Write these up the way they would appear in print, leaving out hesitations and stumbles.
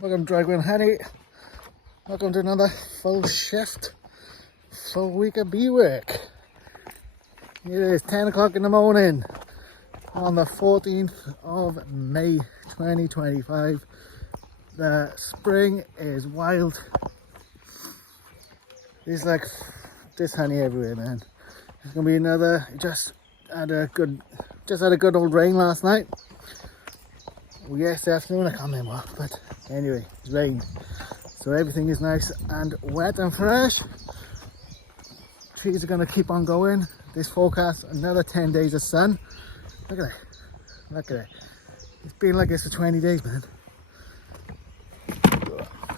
Welcome to Dragwin Honey. Welcome to another full shift, full week of bee work. It is 10 o'clock in the morning on the 14th of May 2025. The spring is wild. There's like this honey everywhere, man. It's gonna be another. Just had a good old rain last night. Well, yesterday afternoon, I can't remember, but anyway, it's rained. So everything is nice and wet and fresh. Trees are gonna keep on going. This forecast, another 10 days of sun. Look at it. Look at it. It's been like this for 20 days, man.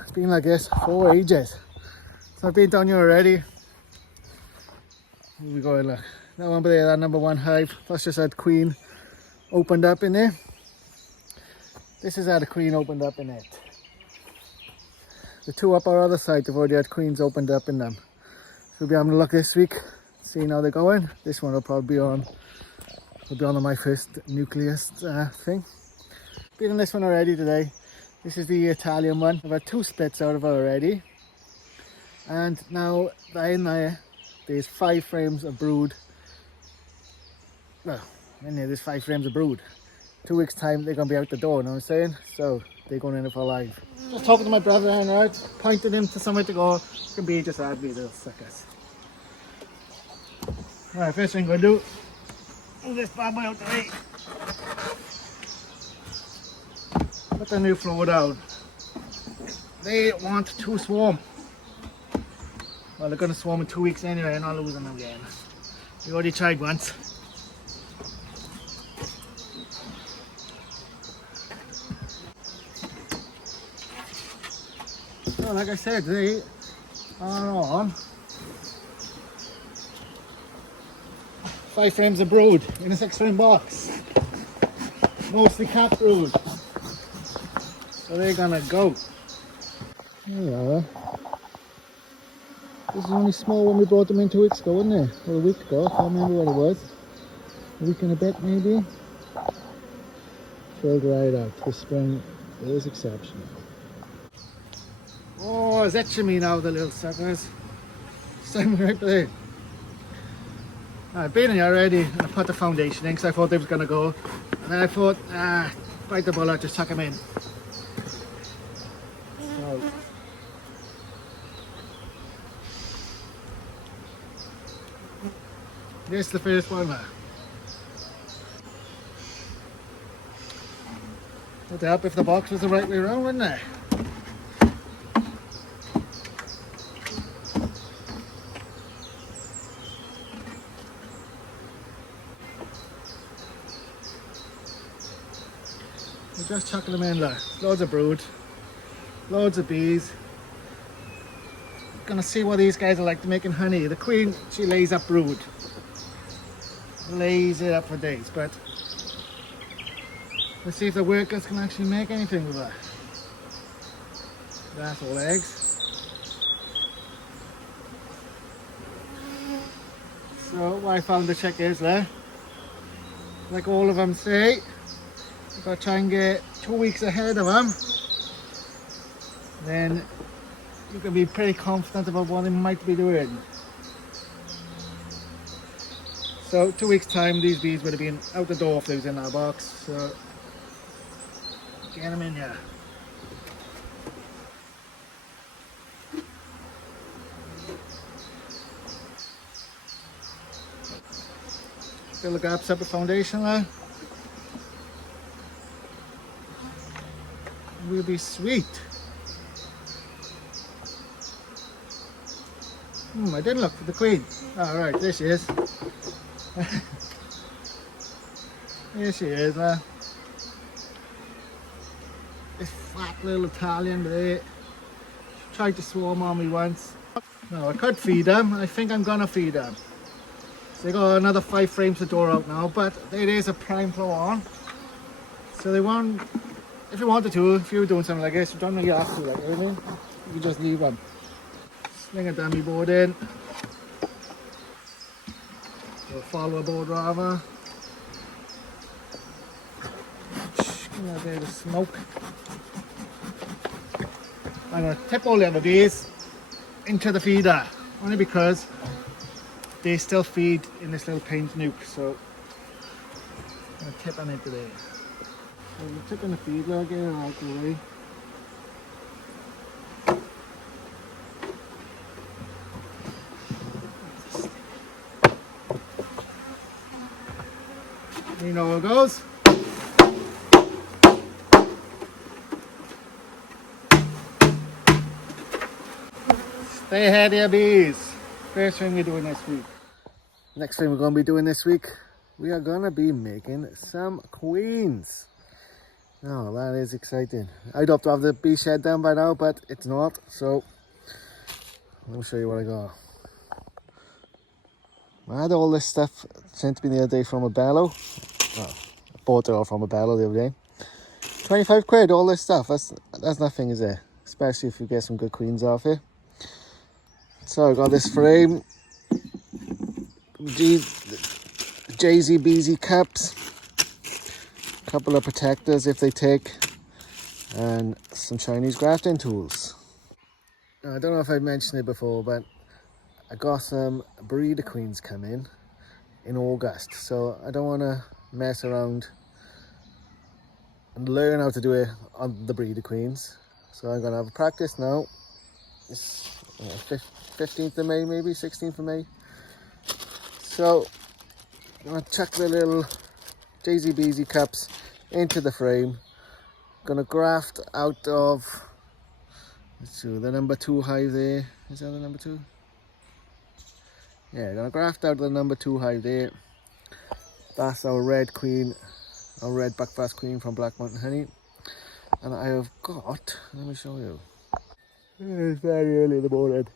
It's been like this for ages. So I've been down here already. Here we go, look. That one there, that number one hive. That's just had queen opened up in there. This is how the queen opened up in it. The two up our other side have already had queens opened up in them. So we'll be having a look this week, seeing how they're going. This one will probably be on my first nucleus thing. Been on this one already today. This is the Italian one. I've had two splits out of her already. And now in there, there's 5 frames of brood. Well, in there, there's 5 frames of brood. 2 weeks time they're going to be out the door, you know what I'm saying? So they're going in for live. Just talking to my brother and right, pointing him to somewhere to go. Can be just add me little suckers. Alright, first thing I'm going to do, move this bad boy out the way. Put the new floor down. They want to swarm. Well, they're going to swarm in 2 weeks anyway and I'll lose them again. We already tried once. So like I said, they are on 5 frames of brood in a 6 frame box. Mostly cat brood. So they're gonna go. There we are. This is only small when we brought them in 2 weeks ago, wasn't it? Or a week ago, I can't remember what it was. A week and a bit maybe. Filled right out. The spring is exceptional. Oh, it's itching me now, the little suckers. Same right there. I've been in here already and I put the foundation in because I thought they was going to go. And then I thought, bite the bullet, just tuck them in. So. This is the first one there. Would help if the box was the right way around, wouldn't it? We're just chucking them in there. Loads of brood, loads of bees. Gonna see what these guys are like to making honey. The queen, she lays up brood. Lays it up for days, but let's see if the workers can actually make anything with that. That's all eggs. So what I found the trick is there, like all of them say, if I try and get 2 weeks ahead of them, then you can be pretty confident about what they might be doing. So 2 weeks time these bees would have been out the door if they was in our box, so get them in here. Fill the gaps up with foundation there. Will be sweet. I didn't look for the queen. Alright, there she is. Here she is, man. This fat little Italian there. She tried to swarm on me once. No, I could feed them. I think I'm gonna feed them. So they got another 5 frames to door out now, but it is a prime flow on. So they won't. If you wanted to, if you were doing something like this, you don't really have to, like, you know what I mean? You can just leave them. Sling a dummy board in. Or a follower board rather. Get out there the smoke. I'm going to tip all the other bees into the feeder, only because they still feed in this little paint nuke, so I'm going to tip them into there. So I'm tipping the feeder again out the way. You know how it goes. Stay ahead here, bees. First thing we're doing this week. Next thing we're going to be doing this week, we are going to be making some queens. Now that is exciting. I'd hope to have the bee shed done by now, but it's not. So let me show you what I got. I had all this stuff sent to me the other day from a bellow. Well, I bought it all from a bellow the other day. 25 quid, all this stuff. That's nothing, is it? Especially if you get some good queens off it. So I got this frame. Jay-Z Beezy cups. A couple of protectors if they take. And some Chinese grafting tools. Now, I don't know if I've mentioned it before, but I got some breeder queens coming in August. So I don't want to mess around and learn how to do it on the breeder queens. So I'm going to have a practice now. It's 15th of May, maybe 16th of May. So I'm going to chuck the little Jay-Z Beezy cups into the frame. Going to graft out of, let's see, the number 2 hive there. Is that the number 2? Yeah, going to graft out the number 2 hive there. That's our red queen, our red buckfast queen from Black Mountain Honey. And I have got, let me show you. It's very early in the morning.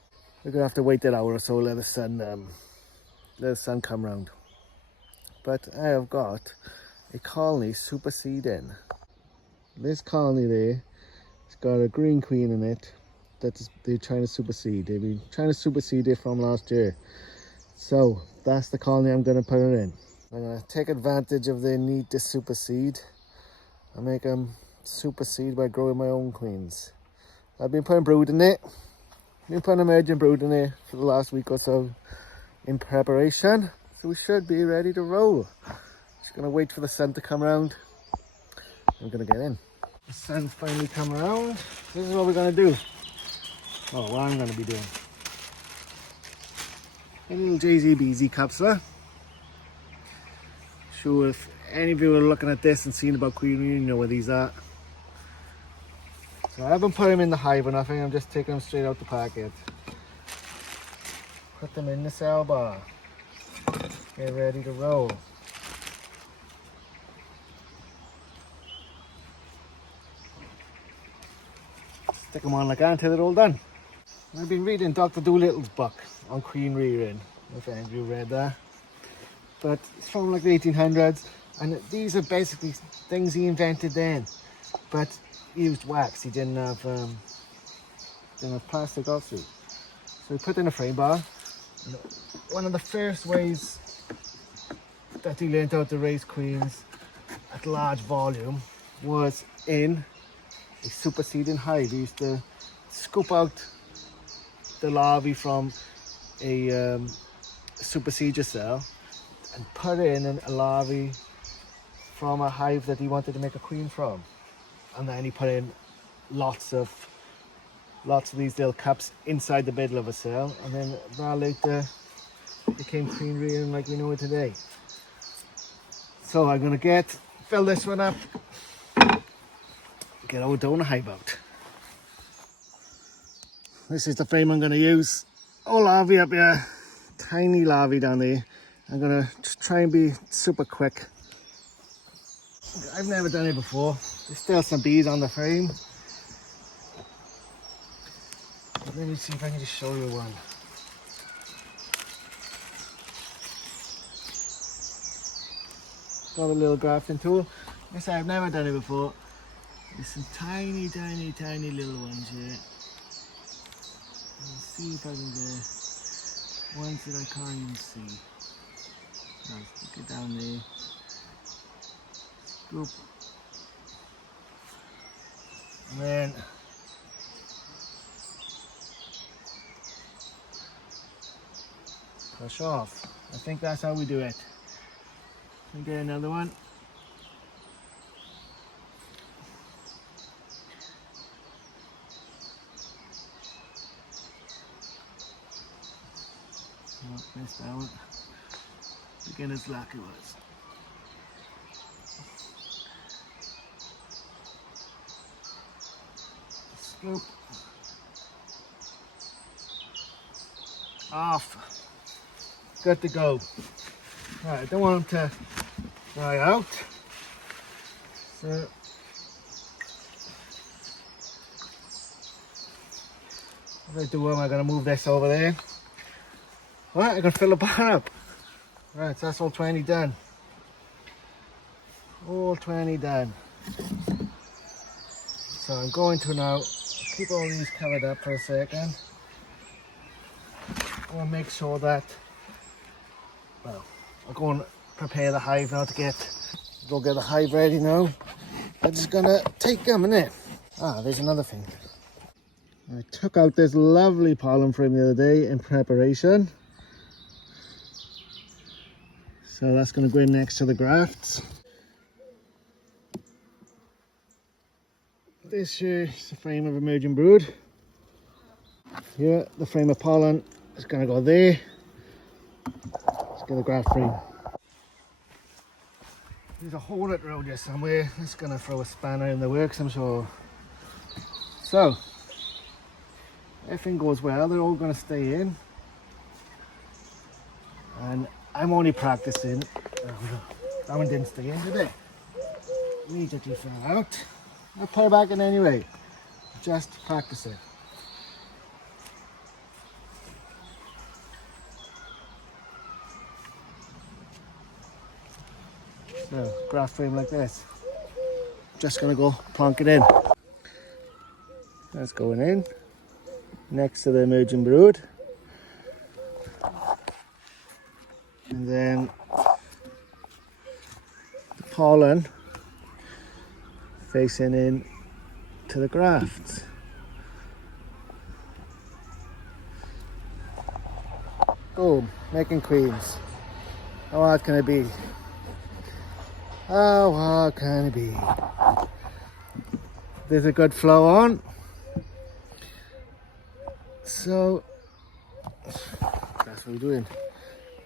We're going to have to wait an hour or so, let the sun come round. But I have got a colony superseding. This colony there, it's got a green queen in it that they're trying to supersede. They've been trying to supersede it from last year. So that's the colony I'm going to put it in. I'm going to take advantage of their need to supersede and make them supersede by growing my own queens. I've been putting brood in it. Been putting emergent brood in it for the last week or so in preparation. So we should be ready to roll. Just going to wait for the sun to come around. I'm going to get in. The sun's finally come around. This is what we're going to do. Oh, what I'm going to be doing. A little Jay-Z Beezy capsule. Sure, if any of you are looking at this and seeing about queen, you know where these are. So I haven't put them in the hive or nothing, I'm just taking them straight out the packet. Put them in the cell bar. Get ready to roll. Stick them on like that until they're all done. I've been reading Dr. Doolittle's book on queen rearing, if any of you read that. But it's from like the 1800s, and these are basically things he invented then. But he used wax, he didn't have plastic obviously. So he put in a frame bar. And one of the first ways that he learned how to raise queens at large volume was in a superseding hive. He used to scoop out the larvae from a supersedure cell and put in a larvae from a hive that he wanted to make a queen from. And then he put in lots of these little cups inside the middle of a cell, and then that later became queen rearing like we know it today. So I'm gonna fill this one up, get our donor hive out. This is the frame I'm gonna use. All larvae up here, tiny larvae down there. I'm gonna try and be super quick. I've never done it before. There's still some bees on the frame. Let me see if I can just show you one. Got a little grafting tool. Like I said, I've never done it before. There's some tiny little ones here. Let's see if I can get ones that I can't even see. I'll stick it down there. Scoop. And then push off. I think that's how we do it. We get another one. Oh, missed that one. Beginner's luck it was. Scoop. Off. Good to go. Right, I don't want them to dry out. So what I do, am I going to move this over there? Right, I'm going to fill the bar up. Right, so that's all 20 done. All 20 done. So I'm going to now keep all these covered up for a second. I want to make sure that, well, I'll go and prepare the hive now to go get the hive ready now. I'm just going to take them, innit? Ah, there's another thing. I took out this lovely pollen frame the other day in preparation. So that's going to go in next to the grafts. This here is the frame of emerging brood. Here, the frame of pollen is going to go there. Let's get the graft frame. There's a hole at the road here somewhere. It's going to throw a spanner in the works, I'm sure. So, everything goes well, they're all going to stay in. And I'm only practicing. That one didn't stay in, did it? Immediately fell out. I'll put it back in anyway. Just practicing. So, graft frame like this. Just gonna go plonk it in. That's going in next to the emerging brood. And then the pollen facing in to the grafts. Boom, making queens. How hard can it be? How hard can it be? There's a good flow on. So that's what we're doing.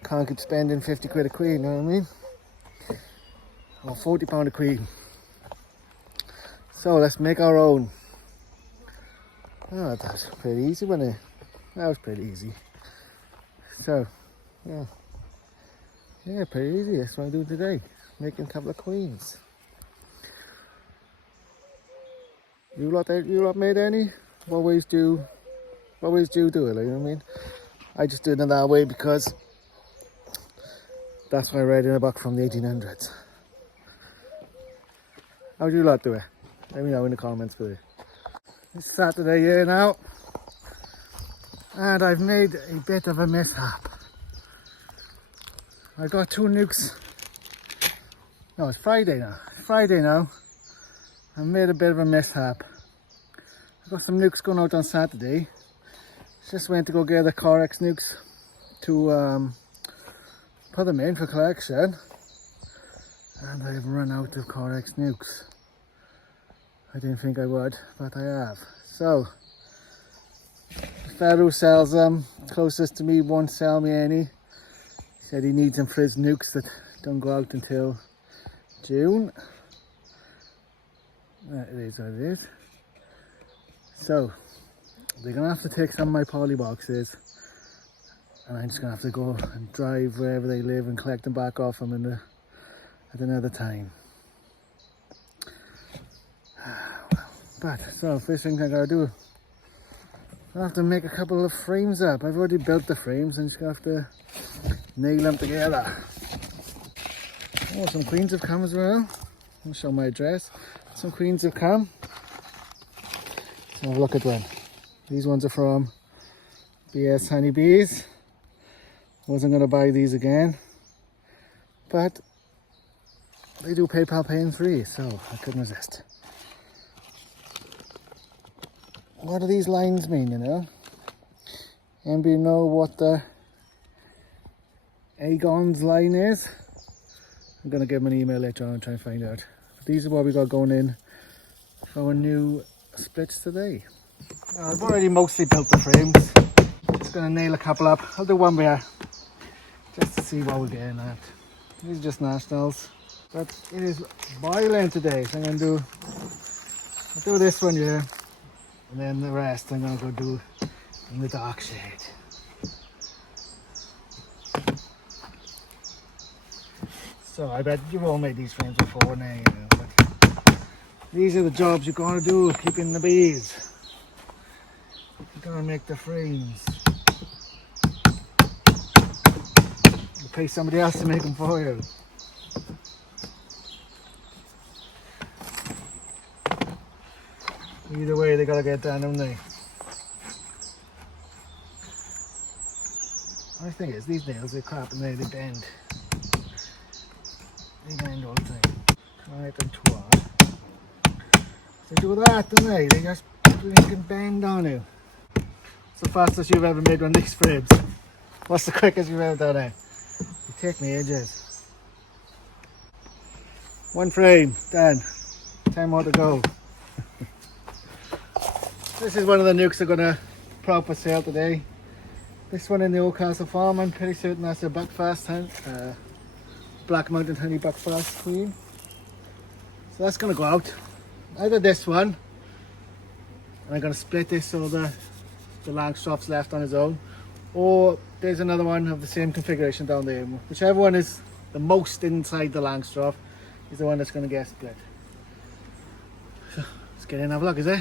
Can't keep spending 50 quid a queen, you know what I mean? Or £40 a queen. So let's make our own. Oh, that was pretty easy, wasn't it? That was pretty easy. So, yeah, pretty easy. That's what I'm doing today. Making a couple of queens. You lot made any? What ways do you do it? Like, you know what I mean? I just do it in that way because that's what I read in a book from the 1800s. How do you lot do it? Let me know in the comments below. It's Saturday here now, and I've made a bit of a mishap. I got 2 nukes. No, it's Friday now. It's Friday now. I made a bit of a mishap. I got some nukes going out on Saturday. Just went to go get the Corex nukes to put them in for collection, and I've run out of Corex nukes. I didn't think I would, but I have. So, the fellow who sells them, closest to me, won't sell me any. He said he needs them for his nukes that don't go out until June. It is what it is. So, they're going to have to take some of my poly boxes, and I'm just going to have to go and drive wherever they live and collect them back off them at another time. But, so first thing I gotta do, I have to make a couple of frames up. I've already built the frames, and just gonna have to nail them together. Oh, some queens have come as well. I'll show my address. Some queens have come. So have a look at one. These ones are from BS Honeybees. Wasn't gonna buy these again, but they do PayPal Pay and Free, so I couldn't resist. What do these lines mean, you know? Anybody know what the Aegon's line is. I'm going to give him an email later on and try and find out. But these are what we got going in for our new splits today. I've already mostly built the frames. Just going to nail a couple up. I'll do one there just to see what we're getting at. These are just nationals. But it is boiling today, so I'm going to do this one here. And then the rest I'm going to go do in the dark shade. So I bet you've all made these frames before now, you know, but these are the jobs you're going to do, keeping the bees. You're going to make the frames. You pay somebody else to make them for you. Either way, they got to get done, don't they? The thing is, these nails, they're crap and they bend. They bend all the time. Right and twat. They do that, don't they? They just can bend on you. It's the fastest you've ever made one of these frames. What's the quickest you've ever done it? It take me ages. One frame, done. 10 more to go. This is one of the nukes I'm going to put up for sale today. This one in the Old Castle Farm, I'm pretty certain that's a buckfast Black Mountain Honey Buckfast queen. So that's going to go out. Either this one, and I'm going to split this so the Langstrof's left on his own, or there's another one of the same configuration down there. Whichever one is the most inside the Langstroth is the one that's going to get split. So let's get in and have a look, is it?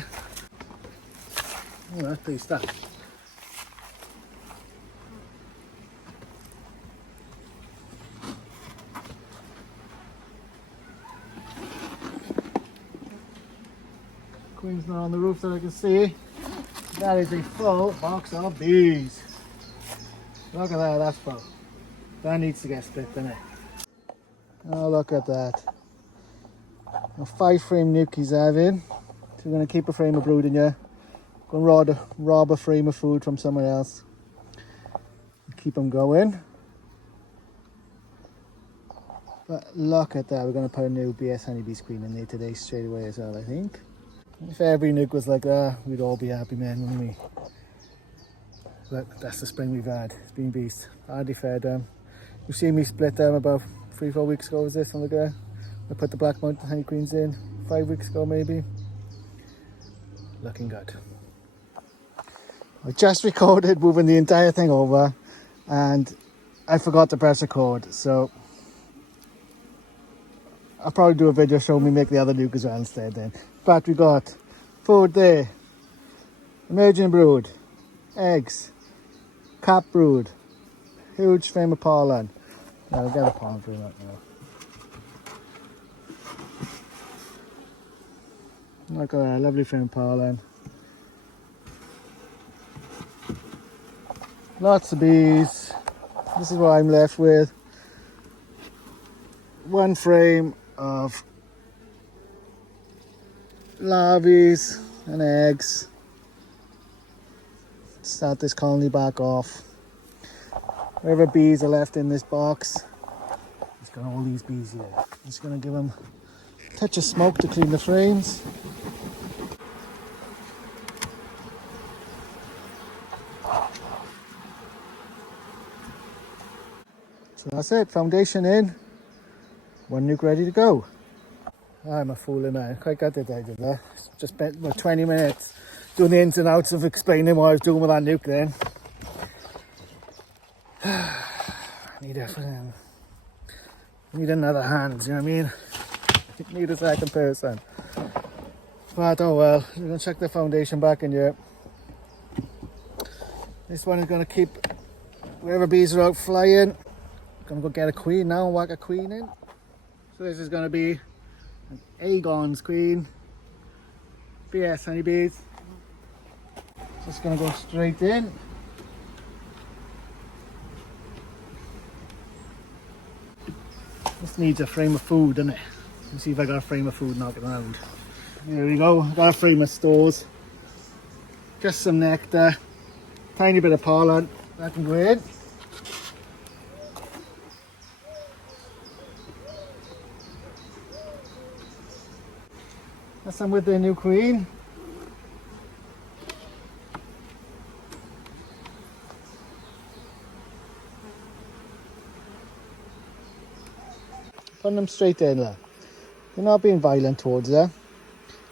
Oh, that's pretty stuck. Queen's not on the roof that I can see. That is a full box of bees. Look at that, that's full. That needs to get split, doesn't it? Oh, look at that. A 5-frame nuke he's having. So we're going to keep a frame of brood in here. Going to rob a frame of food from someone else. Keep them going. But look at that, we're going to put a new BS honeybees queen in there today straight away as well, I think. If every nuke was like that, we'd all be happy men, wouldn't we? But that's the spring we've had. It's been beast. Hardly fed them. You've seen me split them about 3-4 weeks ago, was this on the go? I put the Black Mountain honey queens in 5 weeks ago maybe. Looking good. I just recorded moving the entire thing over and I forgot to press record, so I'll probably do a video showing me make the other nuke as well instead then. But we got food there, emerging brood, eggs, cap brood, huge frame of pollen. I'll get a pollen frame out now. Look at that, lovely frame of pollen. Lots of bees. This is what I'm left with. One frame of larvae and eggs. Start this colony back off. Whatever bees are left in this box, it's got all these bees here. I'm just going to give them a touch of smoke to clean the frames. So that's it, foundation in, one nuke ready to go. I'm a fool in there, quite got it I did that. Just spent about 20 minutes doing the ins and outs of explaining what I was doing with that nuke then. Need another hand, you know what I mean? Need a second person. But oh well, we're going to check the foundation back in here. This one is going to keep wherever bees are out flying. I'm going to go get a queen now and whack a queen in. So this is going to be an Aegon's queen. BS honeybees. Just going to go straight in. This needs a frame of food, doesn't it? Let's see if I got a frame of food knocking around. Here we go, got a frame of stores. Just some nectar. Tiny bit of pollen. That can go in. That's them with their new queen. Putting them straight in, look. They're not being violent towards her.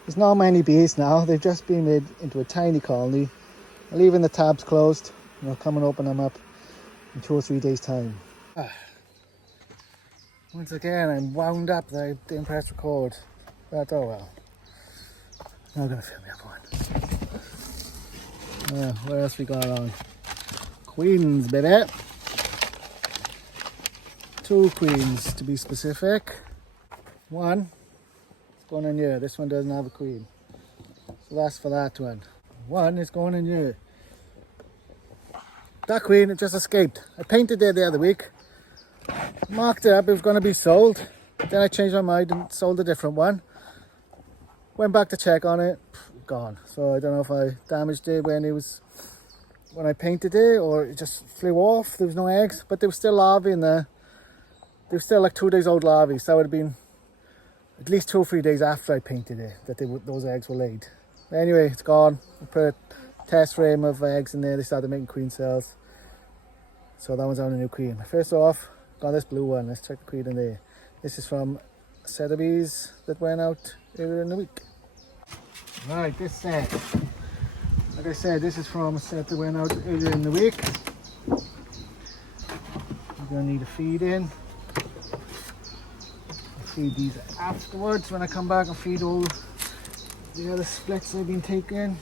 There's not many bees now. They've just been made into a tiny colony. I'm leaving the tabs closed, and I'll come and open them up in 2 or 3 days' time. Once again, I'm wound up that I didn't press record. But oh well. Now I'm going to film the other one. What else we got on? Queens, baby. 2 queens to be specific. One is going in here. This one doesn't have a queen. So that's for that one. One is going in here. That queen, it just escaped. I painted it the other week. Marked it up, it was going to be sold. Then I changed my mind and sold a different one. Went back to check on it, gone. So I don't know if I damaged it when I painted it, or it just flew off. There was no eggs, but there was still larvae in there. They were still like 2 days old larvae, so that would have been at least 2 or 3 days after I painted it that those eggs were laid. But anyway, it's gone. I put a test frame of eggs in there. They started making queen cells. So that one's on a new queen. First off, got this blue one. Let's check the queen in there. This is from a set of bees that went out earlier in the week. Right, this set. Like I said, this is from a set that went out earlier in the week. I'm going to need a feed in. I'll feed these afterwards when I come back and feed all the other splits I've been taking.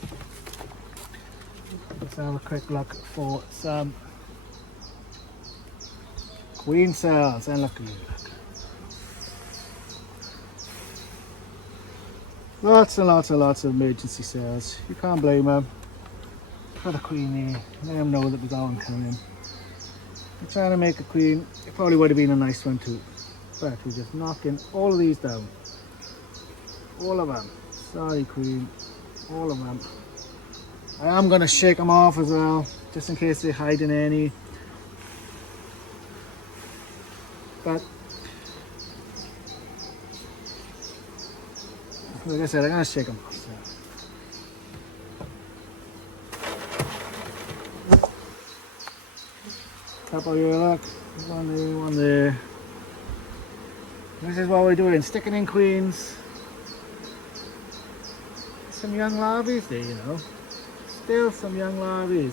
Let's have a quick look for some queen cells, and look at you. Lots and lots and lots of emergency cells. You can't blame them. Put a queen here, let them know that we've got one coming. We're trying to make a queen. It probably would have been a nice one too, but we're just knocking all of these down. All of them. Sorry, queen. All of them. I am going to shake them off as well, just in case they're hiding any. But like I said, I'm going to shake them off. Couple here, look. One there, one there. This is what we're doing, sticking in queens. Some young larvae there, you know. Still some young larvae.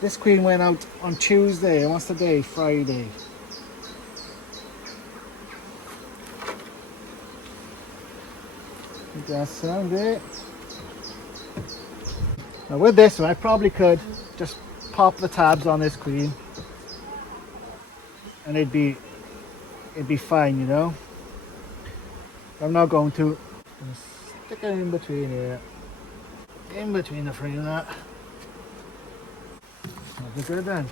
This queen went out on Tuesday. What's the day? Friday. That's sound it. Now with this one, I probably could just pop the tabs on this queen, and it'd be fine, you know. I'm not going to. I'm gonna stick it in between here, in between the frame. That that'll be good then.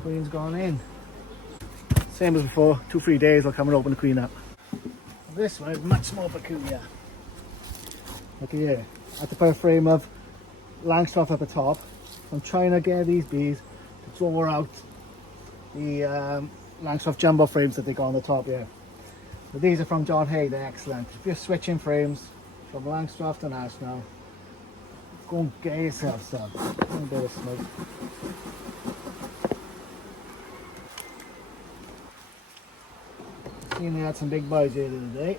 Queen's gone in. Same as before. 2-3 days I'll come and open the queen up. This one is much more peculiar. Look at here. I have to put a frame of Langstroth at the top. I'm trying to get these bees to draw out the Langstroth jumbo frames that they got on the top here. So these are from John Hay, they're excellent. If you're switching frames from Langstroth to Nash now, go and get yourself some. A bit of smoke. Seen they had some big buys here the other day.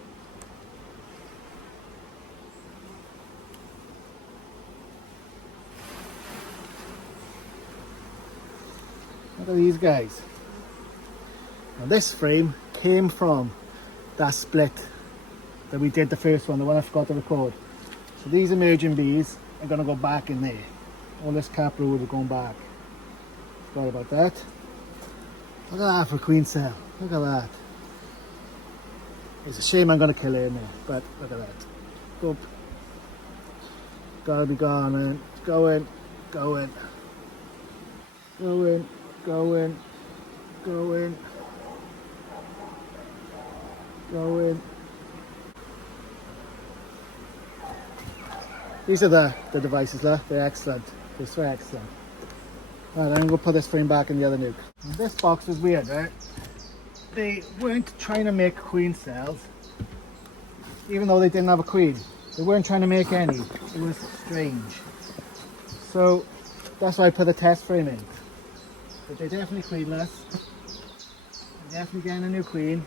Look at these guys. Now this frame came from that split that we did the first one, the one I forgot to record. So these emerging bees are going to go back in there. All this cap brood are going back. Sorry about that. Look at that for a queen cell. Look at that. It's a shame I'm going to kill her in there, but look at that. Go. Gotta be gone, man. Go in, go in. Go in, go in, go in. Go in. These are the devices, look. They're excellent. They're so excellent. Right, I'm going to put this frame back in the other nuke. This box was weird, right? They weren't trying to make queen cells. even though they didn't have a queen. They weren't trying to make any. It was strange. So that's why I put a test frame in. But they're definitely queenless. They're definitely getting a new queen.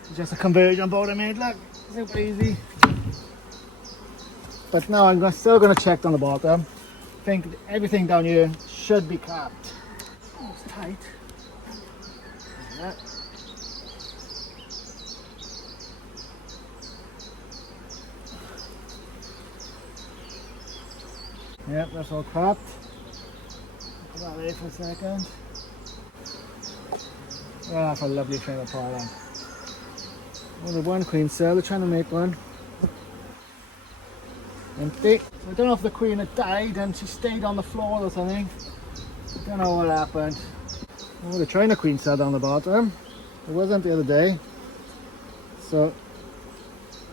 It's just a conversion boat I made, look. Super easy. But now I'm still going to check on the bottom. I think everything down here should be capped. Oh, it's tight. Like that. Yep, that's all capped. Put that away for a second. Oh, that's a lovely frame of pollen. Only one queen cell, they're trying to make one. Empty. I don't know if the queen had died and she stayed on the floor or something. I don't know what happened. Oh, they're trying a queen cell down the bottom. It wasn't the other day. So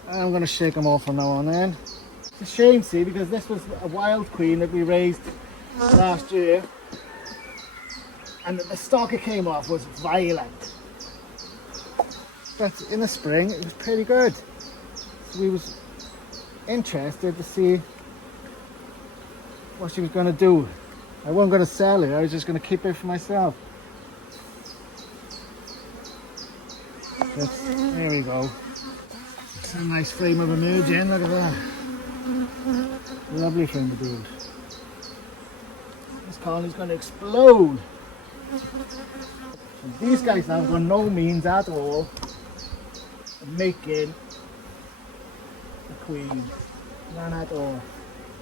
I'm going to shake them off from now on then. It's a shame, see, because this was a wild queen that we raised last year. And the stock it came off was violent. But in the spring it was pretty good. So we was interested to see what she was going to do. I wasn't going to sell it, I was just going to keep it for myself. But there we go. It's a nice frame of emerging, look at that. Lovely frame of brood. This colony's going to explode. And these guys now have got no means at all of making a queen. None at all.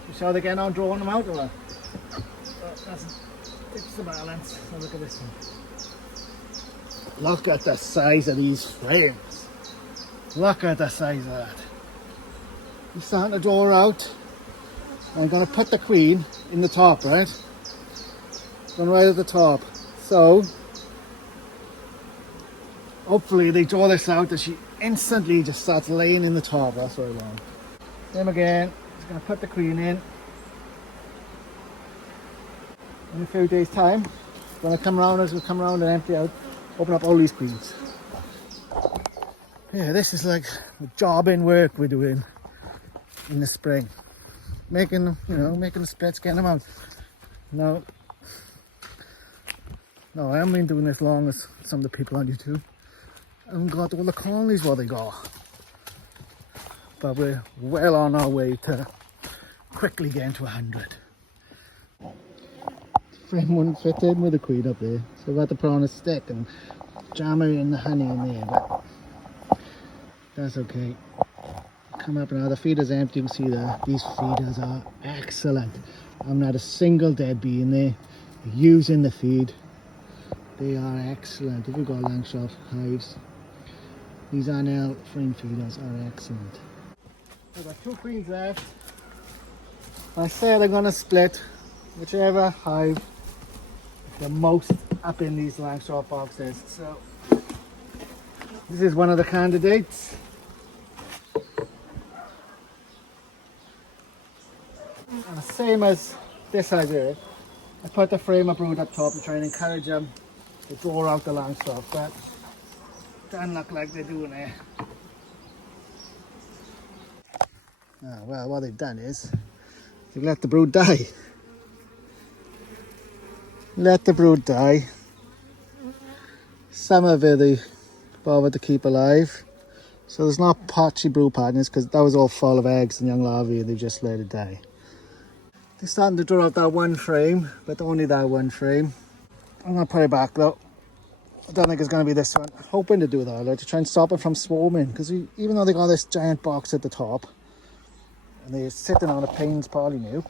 You saw they getting on drawing them out or what? That's it's the balance. So look at this one. Look at the size of these frames. Look at the size of that. You're starting to draw her out. I'm going to put the queen in the top, right? Going right at the top. So, hopefully they draw this out and she instantly just starts laying in the top. That's what I want. Same again. Just going to put the queen in a few days' time. When I come around, as we come around and empty out, open up all these queens. Yeah, this is like a job in work we're doing in the spring. Making, making the splits, getting them out. No, I haven't been doing this long as some of the people on YouTube. I haven't got all the colonies what they got. But we're well on our way to quickly getting to 100. The frame wouldn't fit in with the queen up there, so I've had to put on a stick and jam her in the honey in there, but that's okay. Come up now, the feeder's empty, you can see that. These feeders are excellent. I haven't had a single dead bee in there. Using the feed, they are excellent. If you've got Langstroth hives, these RNL frame feeders are excellent. We've got 2 queens left. I said I'm going to split whichever hive the most up in these Langstroth boxes. So this is one of the candidates. And the same as this hive here, I put the frame of brood up top and try and encourage them to draw out the Langstroth, but doesn't look like they're doing it. Well, what they've done is they've let the brood die. Let the brood die. Some of it they bothered to keep alive. So there's not patchy brood patterns because that was all full of eggs and young larvae and they've just let it die. They're starting to draw out that one frame, but only that one frame. I'm going to put it back though. I don't think it's going to be this one. I'm hoping to do that, to try and stop it from swarming, because even though they got this giant box at the top and they're sitting on a Payne's polynuke,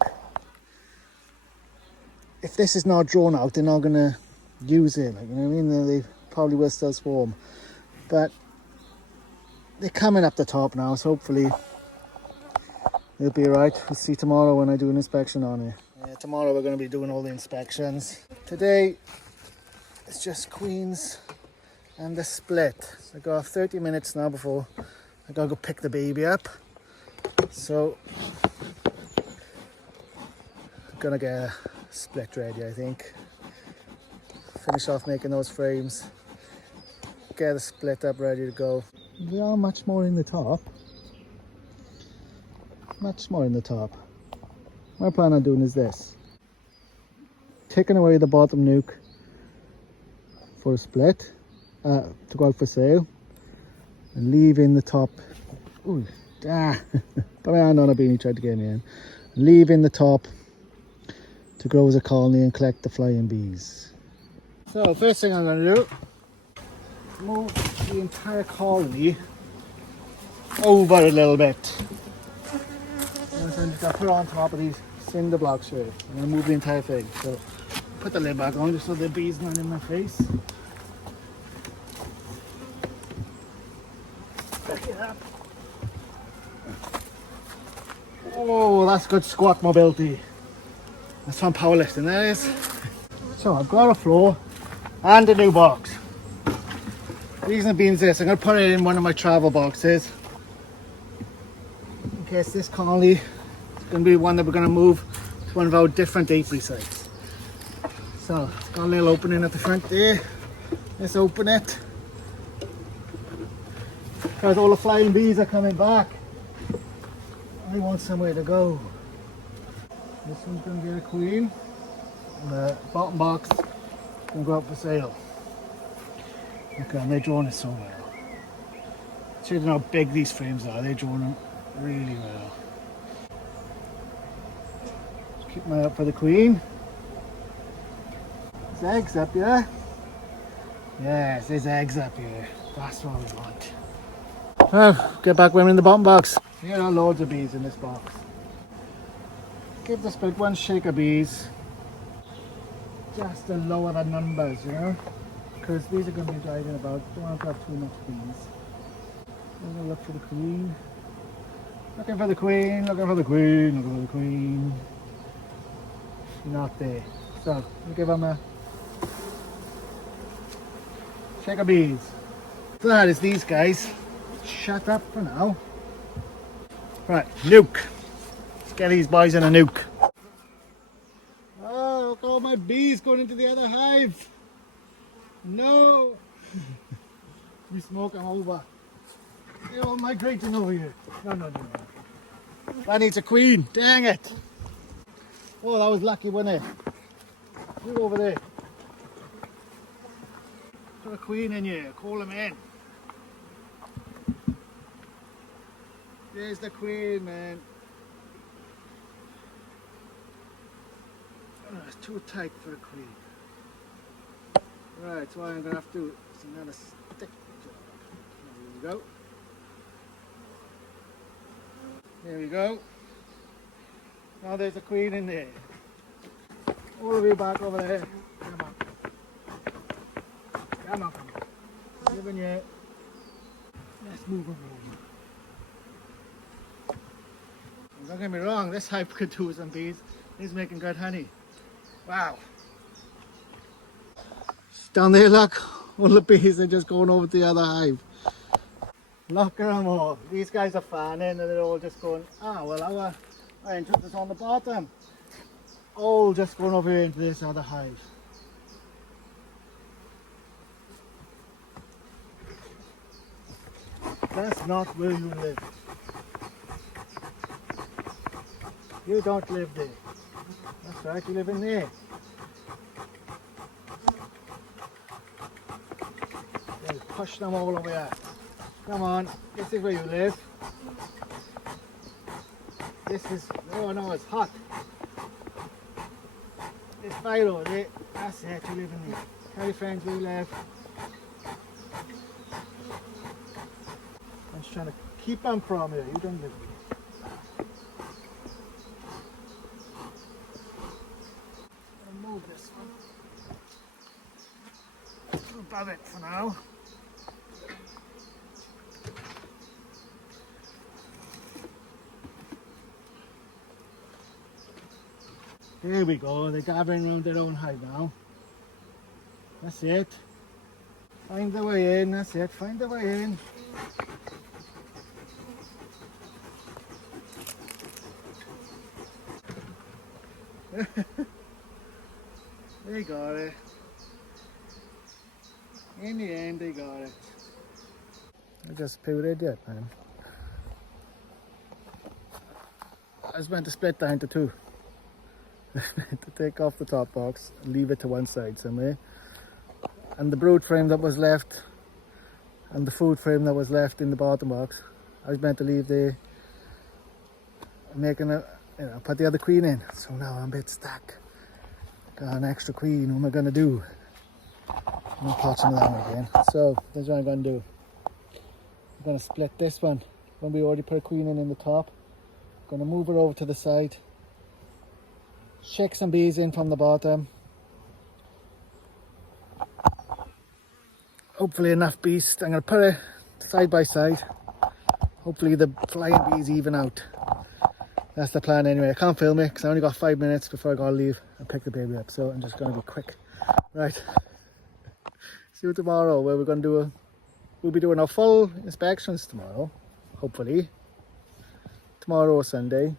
if this is not drawn out, they're not going to use it, like, you know what I mean? They probably will still swarm, but they're coming up the top now, so hopefully it'll be alright. We'll see tomorrow when I do an inspection on it. Yeah, tomorrow we're going to be doing all the inspections. Today it's just queens and the split. So I got 30 minutes now before I gotta go pick the baby up. So I'm gonna get a split ready, I think. Finish off making those frames. Get the split up ready to go. There are much more in the top. Much more in the top. What I plan on doing is this. Taking away the bottom nuke for a split, to go out for sale. And leaving the top. Ooh, got my hand on a beanie, tried to get me in. Leaving the top to grow as a colony and collect the flying bees. So first thing I'm going to do, move the entire colony over a little bit. And then just put it on top of these cinder blocks here. I'm going to move the entire thing. So put the lid back on just so the bees not in my face. Pick it up. Oh, that's good squat mobility. That's from powerlifting, that is. So I've got a floor and a new box. The reason being this, I'm going to put it in one of my travel boxes. In case this colony is going to be one that we're going to move to one of our different apiary sites. So, it's got a little opening at the front there. Let's open it. Because all the flying bees are coming back. I want somewhere to go. This one's going to get a queen. And the bottom box is going to go up for sale. Okay, and they're drawing it so well. So you don't know how big these frames are. They're drawing them really well. Just keep my eye out for the queen. There's eggs up here. Yes, there's eggs up here. That's what we want. Well, get back when we're in the bottom box. Here are loads of bees in this box. Give the split one shake of bees. Just to lower the numbers, you know. Because these are going to be driving about. Don't want to have too much bees. I'm going to look for the queen. Looking for the queen, looking for the queen, looking for the queen. Not there. So, we give them a shake of bees. So that is these guys. Shut up for now. Right, nuke. Let's get these boys in a nuke. Oh, look at all my bees going into the other hive. No. You smoke them over. They're all migrating over here. No. That needs a queen. Dang it. Oh, that was lucky, wasn't it? You over there. Put a queen in here. Call them in. There's the queen, man. Oh, it's too tight for a queen. Right, so I'm going to have to do is another stick job. There we go. There we go. Now there's a queen in there. All of you back over there. Come on. Come on. Living yet. Let's move over. Don't get me wrong, this hive could do some bees. He's making good honey. Wow. Down there, look. All the bees are just going over to the other hive. Look at them all. These guys are fanning and they're all just going, well, our entrance is on the bottom. All just going over here into this other hive. That's not where you live. You don't live there. That's right, you live in there. They'll push them all over here. Come on, this is where you live. This is, oh no, it's hot. It's fire over there. That's it, you live in there. Tell your friends where you live. I'm just trying to keep them from here. You don't live there. Move this one above it for now. There we go, they're gathering around their own hive now. That's it. Find the way in, that's it, find the way in. They got it. In the end, they got it. I just pay with it yet, man. I was meant to split that into two. To take off the top box and leave it to one side somewhere. And the brood frame that was left and the food frame that was left in the bottom box, I was meant to leave there, making it, you know, put the other queen in. So now I'm a bit stuck. Got an extra queen, what am I gonna do? I'm not touching that one again. So this is what I'm gonna do. I'm gonna split this one. When we already put a queen in the top, I'm gonna move her over to the side, shake some bees in from the bottom. Hopefully enough bees. I'm gonna put it side by side. Hopefully the flying bees even out. That's the plan anyway. I can't film it because I only got 5 minutes before I gotta leave and pick the baby up. So I'm just gonna be quick. Right. See you tomorrow where we're gonna do we'll be doing our full inspections tomorrow, hopefully. Tomorrow or Sunday.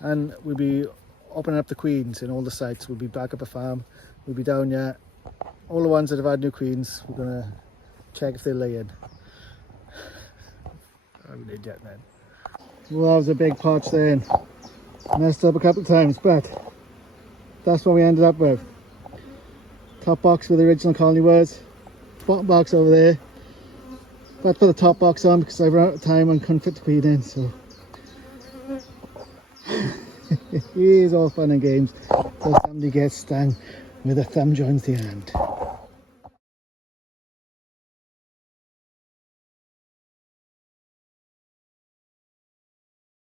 And we'll be opening up the queens in all the sites. We'll be back up a farm. We'll be down here. All the ones that have had new queens, we're gonna check if they're laying. I haven't did yet, man. Well, that was a big potch then. Messed up a couple of times, but that's what we ended up with. Top box where the original colony was. Bottom box over there. But put the top box on because I ran out of time and couldn't fit the queen in, so. It is all fun and games. So somebody gets stung with a thumb joins the hand.